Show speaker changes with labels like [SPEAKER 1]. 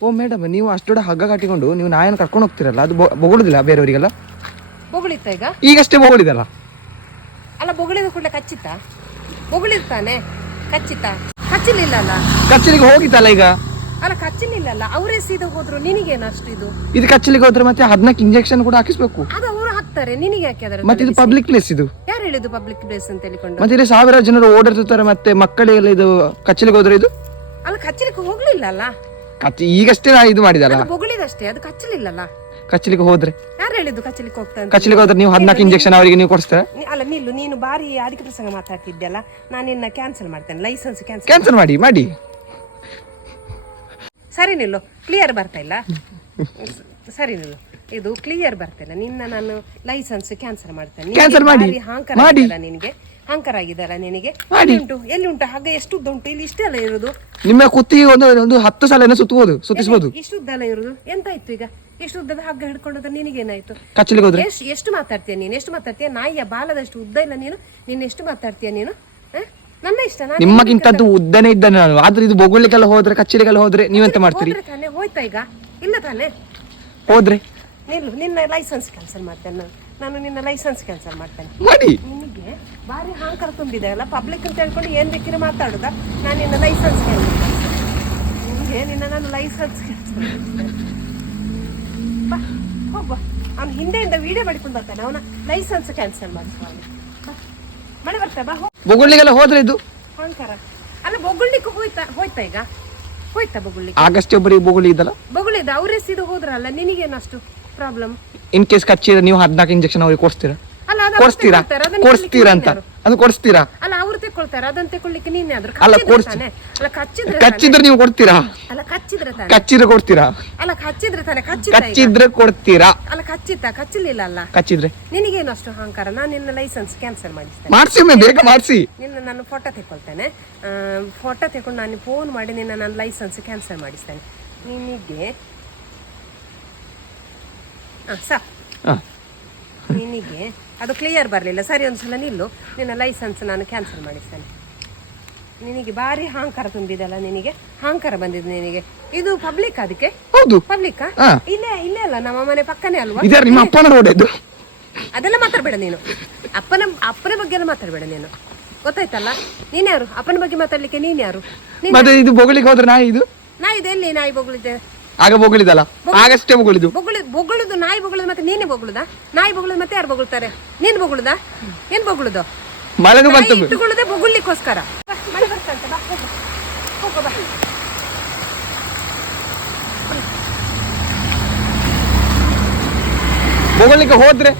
[SPEAKER 1] ಓ madam ನೀವು ಅಷ್ಟು ದೊಡ್ಡ ಹಗ್ಗ ಕಟ್ಟಿಕೊಂಡು ನೀವು ನಾಯನ್ನು ಕರ್ಕೊಂಡು ಹೋಗ್ತಿರಲ್ಲ ಅದು ಬೊಗಳುದಿಲ್ಲ ಬೇರೆಯವರಿಗೆಲ್ಲ?
[SPEAKER 2] ಬೊಗಳಿತ್ತ ಈಗ?
[SPEAKER 1] ಈಗಷ್ಟೇ ಬೊಗಳಿದಲ್ಲ?
[SPEAKER 2] ಅಲ್ಲ ಬೊಗಳಿದ ಕೂಡಲೇ ಕಚ್ಚಿತ್ತ? ಬೊಗಳಿರ್ತಾನೆ ಕಚ್ಚಿತ್ತ? ಕಚ್ಚಲಿಲ್ಲ ಅಲ್ಲ
[SPEAKER 1] ಕಚ್ಚಲಿಗೆ ಹೋಗಿತ್ತಲ್ಲ ಈಗ?
[SPEAKER 2] ಅಲ್ಲ ಕಚ್ಚಲಿಲ್ಲ ಅಲ್ಲ ಅವರೇ ಸೀದಾ ಹೋದ್ರು ನಿನಗೇನು ಅಷ್ಟು ಇದು?
[SPEAKER 1] ಇದು ಕಚ್ಚಲಿಗೆ ಹೋದ್ರೆ ಮತ್ತೆ ಹದಿನಾಲ್ಕು ಇಂಜೆಕ್ಷನ್ ಕೂಡ ಹಾಕಿಸ್ಬೇಕು.
[SPEAKER 2] ಅದು ಅವರು ಹಾಕ್ತಾರೆ ನಿನಗೆ ಯಾಕೆ ಅದರ
[SPEAKER 1] ಮತ್ತೆ ಇದು ಪಬ್ಲಿಕ್ ಪ್ಲೇಸ್ ಇದು.
[SPEAKER 2] ಯಾರು ಹೇಳಿದ್ದು ಪಬ್ಲಿಕ್ ಪ್ಲೇಸ್ ಅಂತ ಹೇಳಿಕೊಂಡು?
[SPEAKER 1] ಮತ್ತೆ ಇಲ್ಲಿ ಸಾವಿರಾರು ಜನರು ಓಡಾಡ್ತಿರ್ತಾರೆ ಮತ್ತೆ ಮಕ್ಕಳಿಗೆಲ್ಲ ಇದು ಕಚ್ಚಲಿಗೆ ಹೋದ್ರೆ ಇದು?
[SPEAKER 2] ಅಲ್ಲ ಕಚ್ಚಲಿಕ್ಕೆ ಹೋಗ್ಲಿಲ್ಲ ಅಲ್ಲ
[SPEAKER 1] ಕಚ್ಚಿ ಈಗಷ್ಟೇ ನಾ ಇದು ಮಾಡಿದಲ್ಲ.
[SPEAKER 2] ಹೊಗಳಿದಷ್ಟೇ ಬೊಗಳಿದಷ್ಟೇ ಅದು ಕಚ್ಚಲಿಲ್ಲಲ್ಲ?
[SPEAKER 1] ಕಚ್ಚಲಿಗೆ ಹೋದ್ರೆ.
[SPEAKER 2] ಯಾರು ಹೇಳಿದ್ದು ಕಚ್ಚಲಿಕ್ಕೆ ಹೋಗ್ತಾ ಅಂತ?
[SPEAKER 1] ಕಚ್ಚಲಿಗೆ ಹೋದ್ರೆ ನೀವು ಹದಿನಾಲ್ಕು ಇಂಜೆಕ್ಷನ್ ಅವರಿಗೆ ನೀವು ಕೊಡಿಸ್ತಾರೆ?
[SPEAKER 2] ನೀ- ಅಲ್ಲ ನಿಲ್ಲು ನೀನು ಬಾರಿ ಅಡಿಕೆ ಪ್ರಸಂಗ ಮಾತಾಡ್ತಿದ್ದೆಲ್ಲ ನಾನು ನಿನ್ನ ಕ್ಯಾನ್ಸಲ್ ಮಾಡ್ತೇನೆ ಲೈಸೆನ್ಸ್ ಕ್ಯಾನ್ಸಲ್
[SPEAKER 1] ಕ್ಯಾನ್ಸಲ್ ಮಾಡಿ ಮಾಡಿ.
[SPEAKER 2] ಸರಿ ನಿಲ್ಲು ಕ್ಲಿಯರ್ ಬರ್ತಾ ಇಲ್ಲ? ಸರಿ ನಿಲ್ಲು ಇದು ಕ್ಲಿಯರ್ ಬರ್ತಾ ಇಲ್ಲ ನಿನ್ನ ನಾನು ಲೈಸೆನ್ಸ್ ಕ್ಯಾನ್ಸಲ್ ಮಾಡ್ತೇನೆ. ಕ್ಯಾನ್ಸಲ್
[SPEAKER 1] Cancel ಮಾಡಿ.
[SPEAKER 2] ಹಾಂಕರ್
[SPEAKER 1] ಮಾಡಿ.
[SPEAKER 2] ನಿನಗೆ. ಹಾಂಕರ ಆಗಿದಲ್ಲ ನಿನಗೆ?
[SPEAKER 1] ಮಾಡಿ.
[SPEAKER 2] ಎಲ್ಲಿ ಉಂಟು? ಎಲ್ಲಿ ಉಂಟು? ಹಾಗೆ ಎಷ್ಟು ಉದ್ದ ಉಂಟು? ಇಲ್ಲಿ ಇಷ್ಟೇ ಅಲ್ಲ ಇರೋದು.
[SPEAKER 1] ನಿಮ್ಮ ಕುತ್ತಿಗೆ ಒಂದು ಒಂದು ಹತ್ತು ಸಲ ಸುತ್ತಬಹುದು ಸುತ್ತಿಸ್ಬೋದು.
[SPEAKER 2] ಇಷ್ಟು ಇರೋದು ಇರುದು. ಎಂತಾಯ್ತು ಈಗ? ಎಷ್ಟು ಉದ್ದದ ಹಗ್ಗ ಹಿಡ್ಕೊಂಡ್ರೆ ನಿನಗೆ
[SPEAKER 1] ಏನಾಯ್ತು ಹೋದ್ರೆ?
[SPEAKER 2] ಎಷ್ಟು ಎಷ್ಟು ಮಾತಾಡ್ತೀಯ ನೀನು? ಎಷ್ಟು ಮಾತಾಡ್ತೀಯ? ನಾಯಿಯ ಬಾಲದಷ್ಟು ಉದ್ದ ಇಲ್ಲ ನೀನು? ನೀನು ಎಷ್ಟು ಮಾತಾಡ್ತೀಯ ನೀನು? ನನ್ನ ಇಷ್ಟ ನಾನು
[SPEAKER 1] ನಿಮ್ಮಗಿಂತದ್ದು ಉದ್ದನೇ ಇದ್ದಾನೆ ನಾನು. ಆದ್ರೆ ಇದು ಬೊಗಳಿಗೆಲ್ಲ ಹೋದ್ರೆ ಕಚ್ಚಲಿಗೆಲ್ಲ ಹೋದ್ರೆ ನೀವೆಂತ ಮಾಡ್ತೀರಿ?
[SPEAKER 2] ಹೋದ್ರೆ ತಾನೇ? ಹೋಯ್ತಾ ಈಗ? ಇಲ್ಲ ತಾನೆ?
[SPEAKER 1] ಹೋದ್ರೆ?
[SPEAKER 2] ನಿಲ್ಲು ನಿನ್ನ ಲೈಸೆನ್ಸ್ ಕ್ಯಾನ್ಸಲ್ ಮಾಡ್ತೇನೆ ನಾನು. ನಾನು ನಿನ್ನ ಲೈಸೆನ್ಸ್ ಕ್ಯಾನ್ಸಲ್ ಮಾಡ್ತೇನೆ.
[SPEAKER 1] ಮಾಡಿ.
[SPEAKER 2] ನಿನಗೆ ಭಾರಿ ಹಾಂಕರ್ ತುಂಬಿದೆ ಅಲ್ಲ? ಪಬ್ಲಿಕ್ ಅಂತ ಹೇಳ್ಕೊಂಡು ಏನು ಬೇಕಿರೋ ಮಾತಾಡುದ? ನಾನು ನಿನ್ನ ಲೈಸೆನ್ಸ್ ಕ್ಯಾನ್ಸಲ್ ನಿಮಗೆ ನಿನಗೆ ನಿನ್ನ ನಾನು ಲೈಸೆನ್ಸ್ ಕ್ಯಾನ್ಸಲ್ ಬಾ ಹೋಗ್ಬ ಅವ್ನು ಹಿಂದೆಯಿಂದ ವಿಡಿಯೋ ಮಾಡಿಕೊಂಡು ಬರ್ತಾನೆ. ಅವನ ಲೈಸೆನ್ಸ್ ಕ್ಯಾನ್ಸಲ್ ಮಾಡಿಸ್ತಾನೆ ಮಳೆ ಬರ್ತಾ? ಬಾ ಬೊಗುಳ್ಳಿಗೆಲ್ಲ
[SPEAKER 1] ಬೊಗಳಿಗೆಲ್ಲ ಹೋದ್ರೆ ಇದು?
[SPEAKER 2] ಹಾಂಕರ ಅಲ್ಲ ಬೊಗುಳ್ಲಿಕ್ಕೆ ಹೋಯ್ತಾ ಹೋಯ್ತಾ ಈಗ? ಹೋಯ್ತಾ ಬೊಗುಳ್ಳಿ
[SPEAKER 1] ಆಗಸ್ಟ್ ಒಬ್ಬರಿಗೆ ಬೊಗುಳಿ ಇದಲ್ಲ?
[SPEAKER 2] ಬೊಗುಳಿದ ಅವರೇ ಸೀದಾ ಹೋದ್ರಲ್ಲ ನಿನಗೇನು ಅಷ್ಟು? ಪ್ರಾಬ್ಲಮ್
[SPEAKER 1] ಇನ್ ಕೇಸ್ ಕಚ್ಚಿದ್ರೆ ನೀವು ಹದಿನಾಲ್ಕು ಇಂಜೆಕ್ಷನ್ ಅವ್ರಿಗೆ ಕೊಡ್ತೀರಾ
[SPEAKER 2] ಅಲ್ಲ ಅದು ಕೊಡ್ತೀರಾ
[SPEAKER 1] ಕೊಡಿಸ್ತೀರಾ?
[SPEAKER 2] ತೆಕ್ಕೊಳ್ತಾರೆ, ಅದನ್ನ
[SPEAKER 1] ಕೊಡಿಸ್ತೀರಾ ಅಂತ. ಅದು ಕೊಡಿಸ್ತೀರಾ?
[SPEAKER 2] ಅಲ್ಲ ಅವ್ರು ತೆಕ್ಕೊಳ್ತಾರೆ ಅದನ್ನ ತಗೊಳ್ಳಿಕ್ಕೆ ನೀನೇ ಆದ್ರು
[SPEAKER 1] ಅಲ್ಲ,
[SPEAKER 2] ಕಚ್ಚಿದ್ರೆ
[SPEAKER 1] ಕೊಡ್ಸಿ-
[SPEAKER 2] ತಾನೆ? ಅಲ್ಲ ಕಚ್ಚಿದ್ರೆ
[SPEAKER 1] ಕಚ್ಚಿದ್ರೆ ನೀವು ಕೊಡ್ತೀರಾ?
[SPEAKER 2] ಅಲ್ಲ ಕಚ್ಚಿದ್ರೆ ತಾನೆ?
[SPEAKER 1] ಕಚ್ಚಿದ್ರೆ ಕೊಡ್ತೀರಾ?
[SPEAKER 2] ಅಲ್ಲ ಕಚ್ಚಿದ್ರೆ ತಾನೆ ಈಗ.
[SPEAKER 1] ಕಚ್ಚಿದ್ರೆ ಕೊಡ್ತೀರಾ?
[SPEAKER 2] ಅಲ್ಲ ಕಚ್ಚಿತ್ತ ಕಚ್ಚಲಿಲ್ಲ ಅಲ್ಲ.
[SPEAKER 1] ಕಚ್ಚಿದ್ರೆ.
[SPEAKER 2] ನಿನಗೇನು ಅಷ್ಟು ಅಹಂಕಾರ? ನಾನು ನಿನ್ನ ಲೈಸೆನ್ಸ್ ಕ್ಯಾನ್ಸಲ್ ಮಾಡಿಸ್ತೇನೆ.
[SPEAKER 1] ಮಾಡಿಸಿ ಒಮ್ಮೆ ಬೇಗ ಮಾಡಿಸಿ.
[SPEAKER 2] ನಿನ್ನ ನಾನು ಫೋಟೋ ತೆಕ್ಕೊಳ್ತೇನೆ. ಫೋಟೋ ತೆಕ್ಕೊಂಡು ನಾನು ಫೋನ್ ಮಾಡಿ ನಿನ್ನ ನಾನು ಲೈಸೆನ್ಸ್ ಕ್ಯಾನ್ಸಲ್ ಮಾಡಿಸ್ತೇನೆ. ನಿನಗೆ ನಿನಗೆ ಅದು ಕ್ಲಿಯರ್ ಬರಲಿಲ್ಲ. ಸರಿ ಒಂದ್ಸಲ ನಿಲ್ಲು. ನಿನ್ನ ಲೈಸೆನ್ಸ್ ನಾನು ಕ್ಯಾನ್ಸಲ್ ಮಾಡಿಸ್ತೇನೆ. ನಿನಗೆ ಭಾರಿ ಅಹಂಕಾರ ತುಂಬಿದಲ್ಲ ನಿನಗೆ? ಹಾಂಕಾರ ಬಂದಿದೆ ನಿನಗೆ. ಇದು ಪಬ್ಲಿಕ್ ಅದಕ್ಕೆ?
[SPEAKER 1] ಹೌದು.
[SPEAKER 2] ಪಬ್ಲಿಕ್ಕಾ
[SPEAKER 1] ಹಾ.
[SPEAKER 2] ಇಲ್ಲೇ ಇಲ್ಲೇ ಅಲ್ಲ ನಮ್ಮ ಮನೆ ಪಕ್ಕನೇ ಅಲ್ವಾ?
[SPEAKER 1] ನಿಮ್ಮ ಅಪ್ಪನ ರೋಡ್ ಇದು.
[SPEAKER 2] ಅದೆಲ್ಲ ಮಾತಾಡಬೇಡ ನೀನು. ಅಪ್ಪನ ಅಪ್ಪನ ಬಗ್ಗೆ ಎಲ್ಲ ಮಾತಾಡಬೇಡ ನೀನು. ಗೊತ್ತಾಯ್ತಲ್ಲ? ನೀನ್ಯಾರು ಅಪ್ಪನ ಬಗ್ಗೆ ಮಾತಾಡ್ಲಿಕ್ಕೆ ನೀನ್ಯಾರು ನೀನ್
[SPEAKER 1] ಮತ್ತೆ ಇದು ಬೊಗಳಿಗೆ ಹೋದ್ರೆ ನಾಯಿ ಇದು?
[SPEAKER 2] ನಾ ಇದೆ ಎಲ್ಲಿ ನಾಯಿ ಬೊಗಳಿದ್ದೆ
[SPEAKER 1] ಆಗ ಬೊಗಳಿದಲ್ಲ? ಆಗಷ್ಟೇ ಬೊಗಳಿದು.
[SPEAKER 2] ಬೊಗಳು ಬೊಗಳುದು ನಾಯಿ ಬೊಗಳುದು ಮತ್ತೆ ನೀನೇ ಬೊಗಳುದ? ನಾಯಿ ಬೊಗಳುದು ಮತ್ತೆ ಯಾರು ಬೊಗಳ್ತಾರೆ? ನೀನ್ ಬೊಗಳುದ? ಏನ್ ಬೊಗಳುದು?
[SPEAKER 1] ಮಳೆನೂ ಬಂತು.
[SPEAKER 2] ಇಟ್ಟುಕೊಳ್ಳದೆ ಬೊಗಳಿಕ್ಕೋಸ್ಕರ ಮಳೆ ಬರ್ತಂತೆ ಬಾ ಹೋಗು ಹೋಗು ಬಾ
[SPEAKER 1] ಬೊಗಳಿಗೆ ಹೋದ್ರೆ.